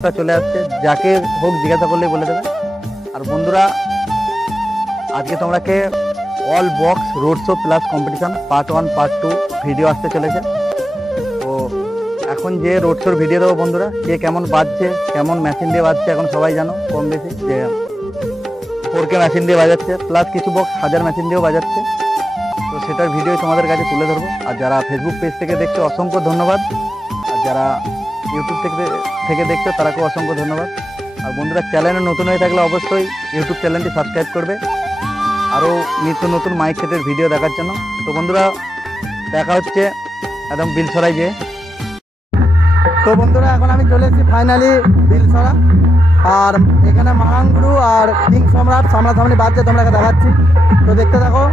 চলে আসছে, যাকে হোক জিজ্ঞাসা করলেই বলে দেবে। আর বন্ধুরা, আজকে তোমরাকে all box road show plus competition part 1 part 2 video আসতে চলেছে। তো এখন যে রোড শোর ভিডিও দেবো বন্ধুরা, কে কেমন বাজছে, কেমন মেশিন দিয়ে বাজছে, এখন সবাই জানো কম বেশি যে 4K মেশিন দিয়ে বাজাচ্ছে, প্লাস কিছু বক্স 1000 মেশিন দিয়েও বাজাচ্ছে। তো সেটার ভিডিও তোমাদের কাছে তুলে ধরবো। আর যারা ফেসবুক পেজ থেকে দেখছো অসংখ্য ধন্যবাদ, আর যারা ইউটিউব থেকে দেখছো তারাকেও অসংখ্য ধন্যবাদ। আর বন্ধুরা, চ্যানেলে নতুন হয়ে থাকলে অবশ্যই ইউটিউব চ্যানেলটি সাবস্ক্রাইব করবে আরও নিত্য নতুন মাইক সেটের ভিডিও দেখার জন্য। তো বন্ধুরা, দেখা হচ্ছে একদম বিলসরাই যেয়ে। তো বন্ধুরা, এখন আমি চলে এসেছি ফাইনালি বিলসরা, আর এখানে মহাঙ্গুরু আর কিং সম্রাট সামনাসামনি বাজছে, তোমরা দেখাচ্ছি। তো দেখতে থাকো।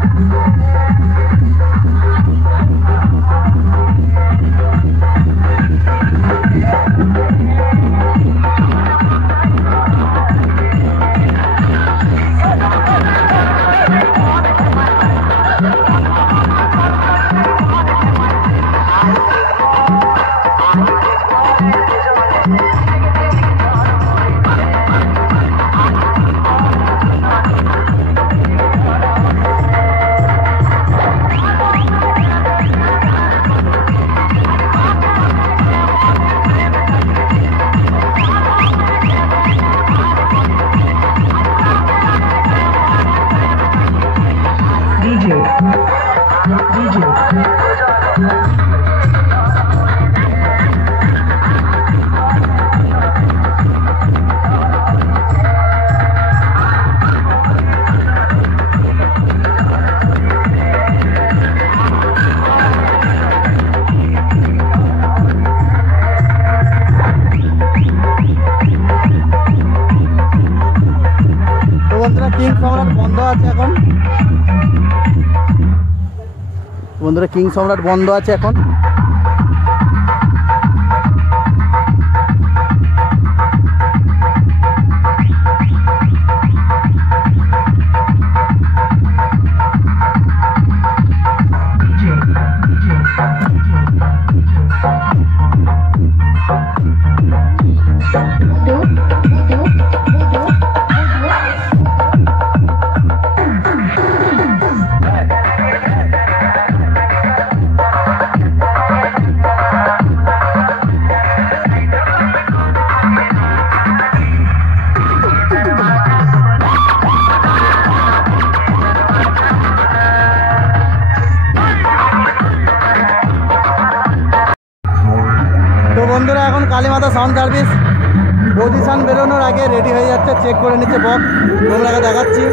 কিং সম্রাট বন্ধ আছে এখন, বন্ধুরা কিং সম্রাট বন্ধ আছে এখন। বন্ধুরা, এখন কালীমাতা সাউন্ড সার্ভিস পজিশন বেরোনোর আগে রেডি হয়ে যাচ্ছে, চেক করে নিচ্ছে বক্স, তোমরা দেখাচ্ছি।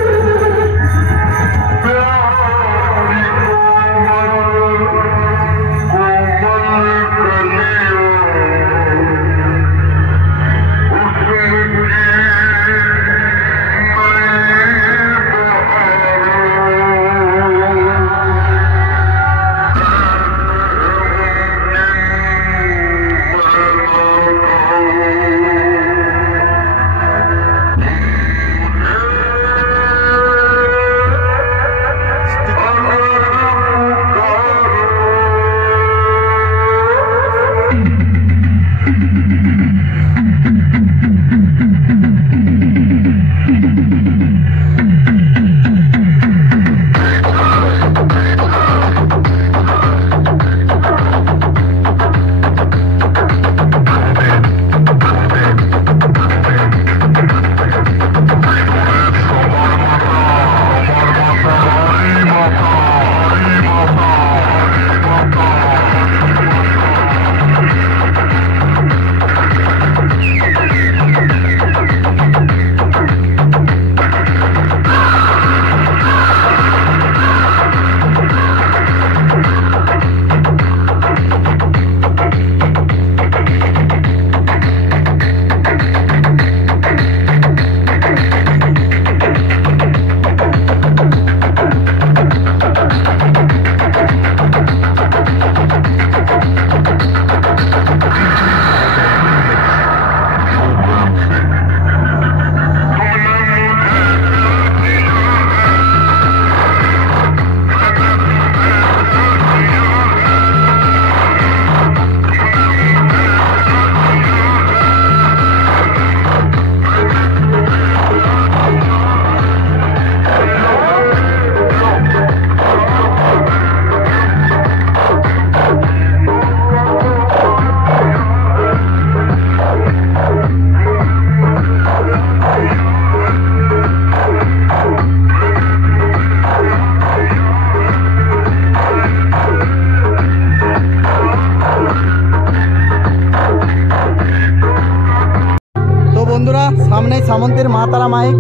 বন্ধুরা সামনেই সামন্তীর মা তারা মাইক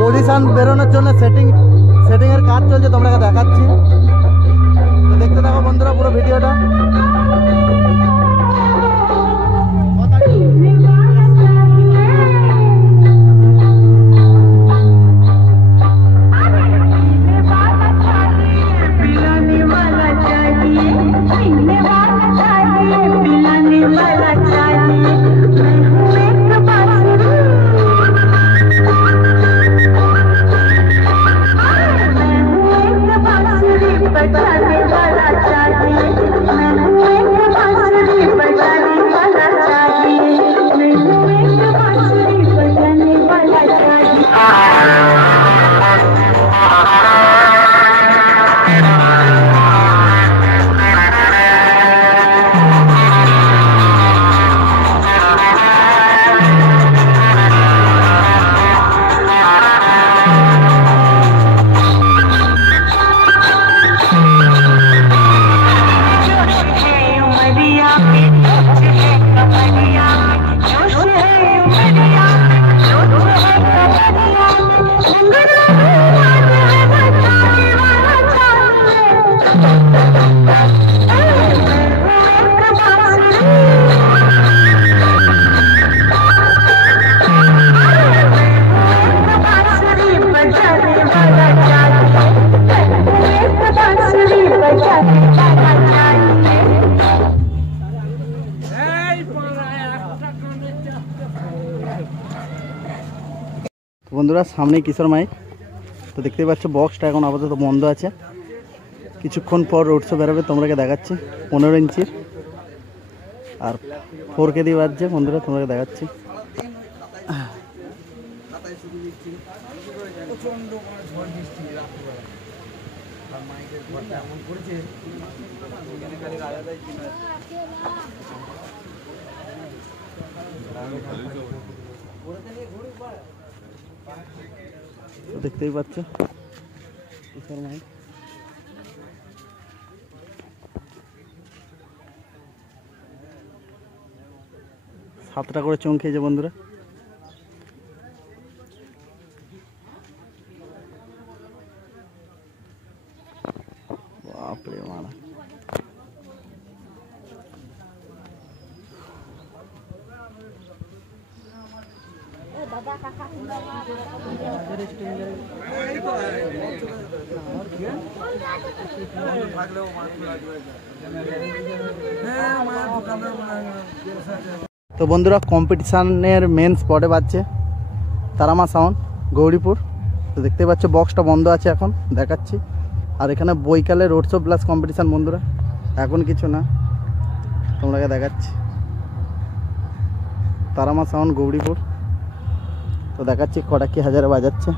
পজিশন বেরোনোর জন্য সেটিং এর কাজ চলছে, তোমরা দেখাচ্ছি। তো দেখতে থাকো বন্ধুরা পুরো ভিডিওটা। বন্ধুরা সামনে কিশোর মাইক, তো দেখতেই পাচ্ছ বক্সটা এখন আপাতত বন্ধ আছে, কিছুক্ষণ পর রোড শো বেরোবে, তোমরাকে দেখাচ্ছি 15 ইঞ্চির আর 4K দিয়ে বাজছে বন্ধুরা, তোমরাকে দেখাচ্ছি। তো দেখতেই পাচ্ছ কিশোর মাইক। সাতটা করে চমকেছে বন্ধুরা। বাপরে মারা, তো বন্ধুরা কম্পিটিশানের মেন স্পটে বাজছে তারামা সাউন্ড গৌরীপুর। তো দেখতে পাচ্ছ বক্সটা বন্ধ আছে, এখন দেখাচ্ছি। আর এখানে বৈকালে রোড শো প্লাস কম্পিটিশান বন্ধুরা, এখন কিছু না, তোমরাকে দেখাচ্ছি। তারামা সাউন্ড গৌরীপুর, তো দেখাচ্ছি কটা কি হাজারে বাজাচ্ছে।